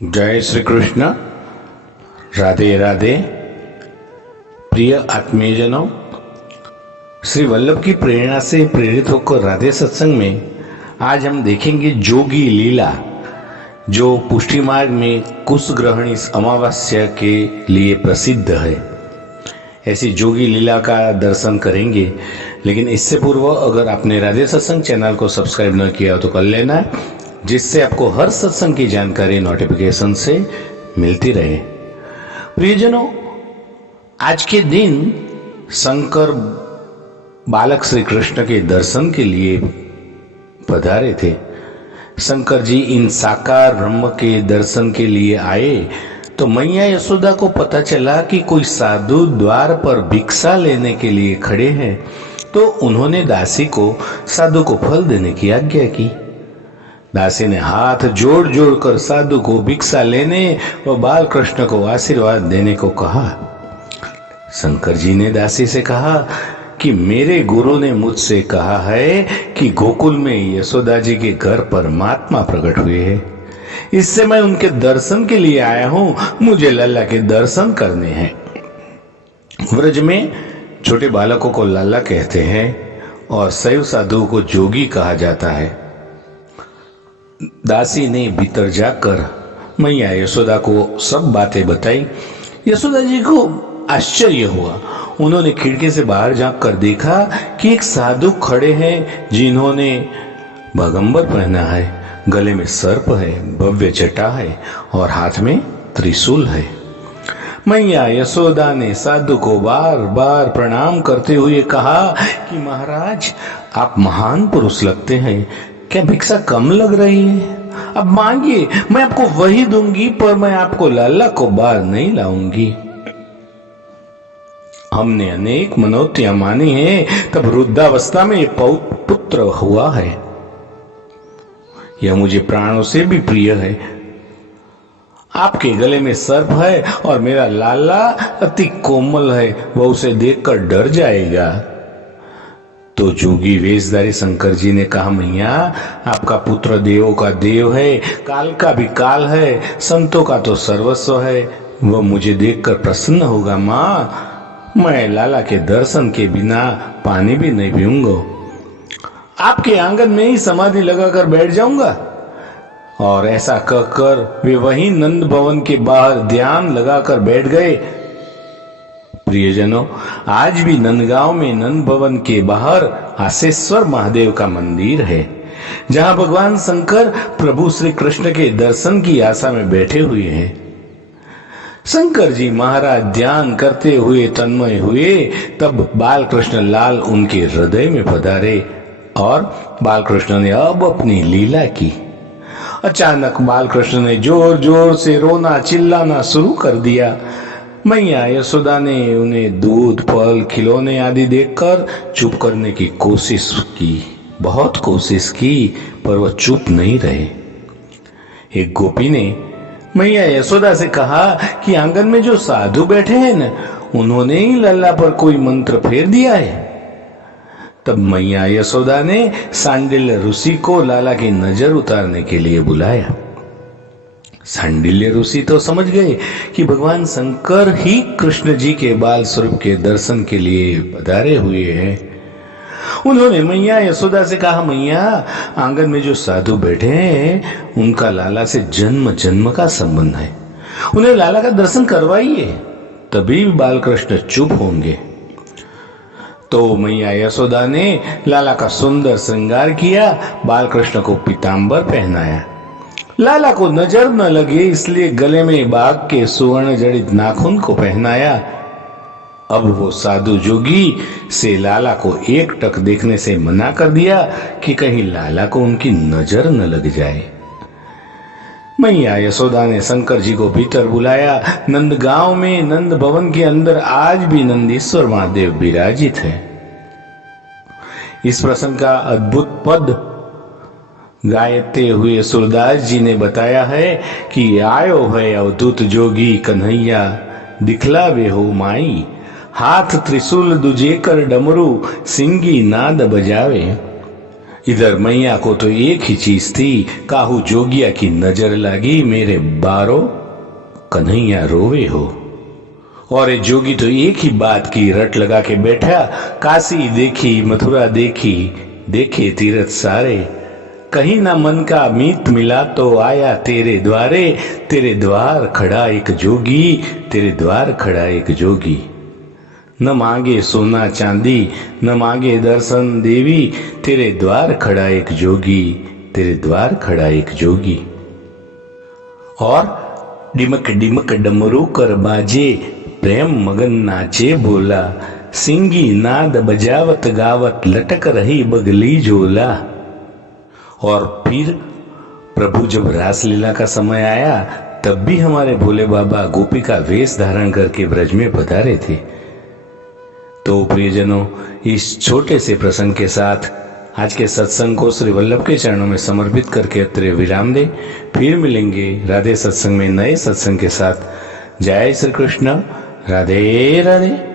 जय श्री कृष्ण। राधे राधे। प्रिय आत्मीयजनों, श्री वल्लभ की प्रेरणा से प्रेरित होकर राधे सत्संग में आज हम देखेंगे जोगी लीला, जो पुष्टि मार्ग में कुशग्रहणी अमावस्या के लिए प्रसिद्ध है। ऐसी जोगी लीला का दर्शन करेंगे। लेकिन इससे पूर्व अगर आपने राधे सत्संग चैनल को सब्सक्राइब न किया हो तो कर लेना, जिससे आपको हर सत्संग की जानकारी नोटिफिकेशन से मिलती रहे। प्रियजनों, आज के दिन शंकर बालक श्री कृष्ण के दर्शन के लिए पधारे थे। शंकर जी इन साकार ब्रह्म के दर्शन के लिए आए तो मैया यशोदा को पता चला कि कोई साधु द्वार पर भिक्षा लेने के लिए खड़े हैं, तो उन्होंने दासी को साधु को फल देने की आज्ञा की। दासी ने हाथ जोड़ जोड़ कर साधु को भिक्षा लेने व बाल कृष्ण को आशीर्वाद देने को कहा। शंकर जी ने दासी से कहा कि मेरे गुरु ने मुझसे कहा है कि गोकुल में यशोदा जी के घर परमात्मा प्रकट हुए हैं, इससे मैं उनके दर्शन के लिए आया हूं। मुझे लल्ला के दर्शन करने हैं। व्रज में छोटे बालकों को लल्ला कहते हैं और शैव साधु को जोगी कहा जाता है। दासी ने भीतर जाकर मैया यशोदा को सब बातें बताई। यशोदा जी को आश्चर्य हुआ। उन्होंने खिड़की से बाहर झांक कर देखा कि एक साधु खड़े हैं जिन्होंने बागंबर पहना है, गले में सर्प है, भव्य जटा है और हाथ में त्रिशूल है। मैया यशोदा ने साधु को बार बार प्रणाम करते हुए कहा कि महाराज, आप महान पुरुष लगते हैं, क्या भिक्षा कम लग रही है? अब मांगिए, मैं आपको वही दूंगी, पर मैं आपको लाला को बाहर नहीं लाऊंगी। हमने अनेक मनौतियां मानी हैं, तब वृद्धावस्था में पुत्र हुआ है। यह मुझे प्राणों से भी प्रिय है। आपके गले में सर्प है और मेरा लाला अति कोमल है, वह उसे देखकर डर जाएगा। तो जोगी वेशधारी शंकर जी ने कहा, मैया, आपका पुत्र देवों का देव है, काल का भी काल है, संतों का तो सर्वस्व है, वह मुझे देखकर प्रसन्न होगा। माँ, मैं लाला के दर्शन के बिना पानी भी नहीं पीऊंगा। आपके आंगन में ही समाधि लगाकर बैठ जाऊंगा। और ऐसा कहकर वे वहीं नंद भवन के बाहर ध्यान लगाकर बैठ गए। प्रियजनों, आज भी नंदगांव में नंद भवन के बाहर आसेश्वर महादेव का मंदिर है, जहां भगवान शंकर प्रभु श्री कृष्ण के दर्शन की आशा में बैठे हुए हैं। शंकर जी महाराज ध्यान करते हुए तन्मय हुए, तब बाल कृष्ण लाल उनके हृदय में पधारे और बाल कृष्ण ने अब अपनी लीला की। अचानक बाल कृष्ण ने जोर जोर से रोना चिल्लाना शुरू कर दिया। मैया यशोदा ने उन्हें दूध, फल, खिलौने आदि देकर चुप करने की कोशिश की, बहुत कोशिश की, पर वह चुप नहीं रहे। एक गोपी ने मैया यशोदा से कहा कि आंगन में जो साधु बैठे हैं न, उन्होंने ही लल्ला पर कोई मंत्र फेर दिया है। तब मैया यशोदा ने सांडिल्य ऋषि को लाला की नजर उतारने के लिए बुलाया। सांडिल्य ऋषि तो समझ गए कि भगवान शंकर ही कृष्ण जी के बाल स्वरूप के दर्शन के लिए पधारे हुए हैं। उन्होंने मैया यशोदा से कहा, मैया, आंगन में जो साधु बैठे हैं उनका लाला से जन्म जन्म का संबंध है, उन्हें लाला का दर्शन करवाइए, तभी बाल कृष्ण चुप होंगे। तो मैया यशोदा ने लाला का सुंदर श्रृंगार किया, बाल कृष्ण को पीतांबर पहनाया। लाला को नजर न लगे इसलिए गले में बाघ के सुवर्ण जड़ित नाखून को पहनाया। अब वो साधु जोगी से लाला को एक टक देखने से मना कर दिया कि कहीं लाला को उनकी नजर न लग जाए। मैया यशोदा ने शंकर जी को भीतर बुलाया। नंदगांव में नंद भवन के अंदर आज भी नंदीश्वर महादेव विराजित है। इस प्रसंग का अद्भुत पद गायते हुए सूरदास जी ने बताया है कि आयो है अवधूत जोगी कन्हैया, दिखलावे हो माई, हाथ त्रिशूल दुजे कर डमरू, सिंगी नाद बजावे। इधर मैया को तो एक ही चीज थी, काहू जोगिया की नजर लगी मेरे बारो कन्हैया रोवे हो। और ये जोगी तो एक ही बात की रट लगा के बैठा, काशी देखी मथुरा देखी देखे तीरथ सारे, कहीं ना मन का मीत मिला तो आया तेरे द्वारे, तेरे द्वार खड़ा एक जोगी, तेरे द्वार खड़ा एक जोगी। न मांगे सोना चांदी न मांगे दर्शन देवी, तेरे द्वार खड़ा एक जोगी, तेरे द्वार खड़ा एक जोगी। और डिमक डिमक डमरू कर बाजे प्रेम मगन नाचे बोला, सिंगी नाद बजावत गावत लटक रही बगली झोला। और फिर प्रभु जब रासलीला का समय आया तब भी हमारे भोले बाबा गोपी का वेश धारण करके ब्रज में पधारे थे। तो प्रियजनों, इस छोटे से प्रसंग के साथ आज के सत्संग को श्री वल्लभ के चरणों में समर्पित करके अत्र विराम दे। फिर मिलेंगे राधे सत्संग में नए सत्संग के साथ। जय श्री कृष्ण। राधे राधे।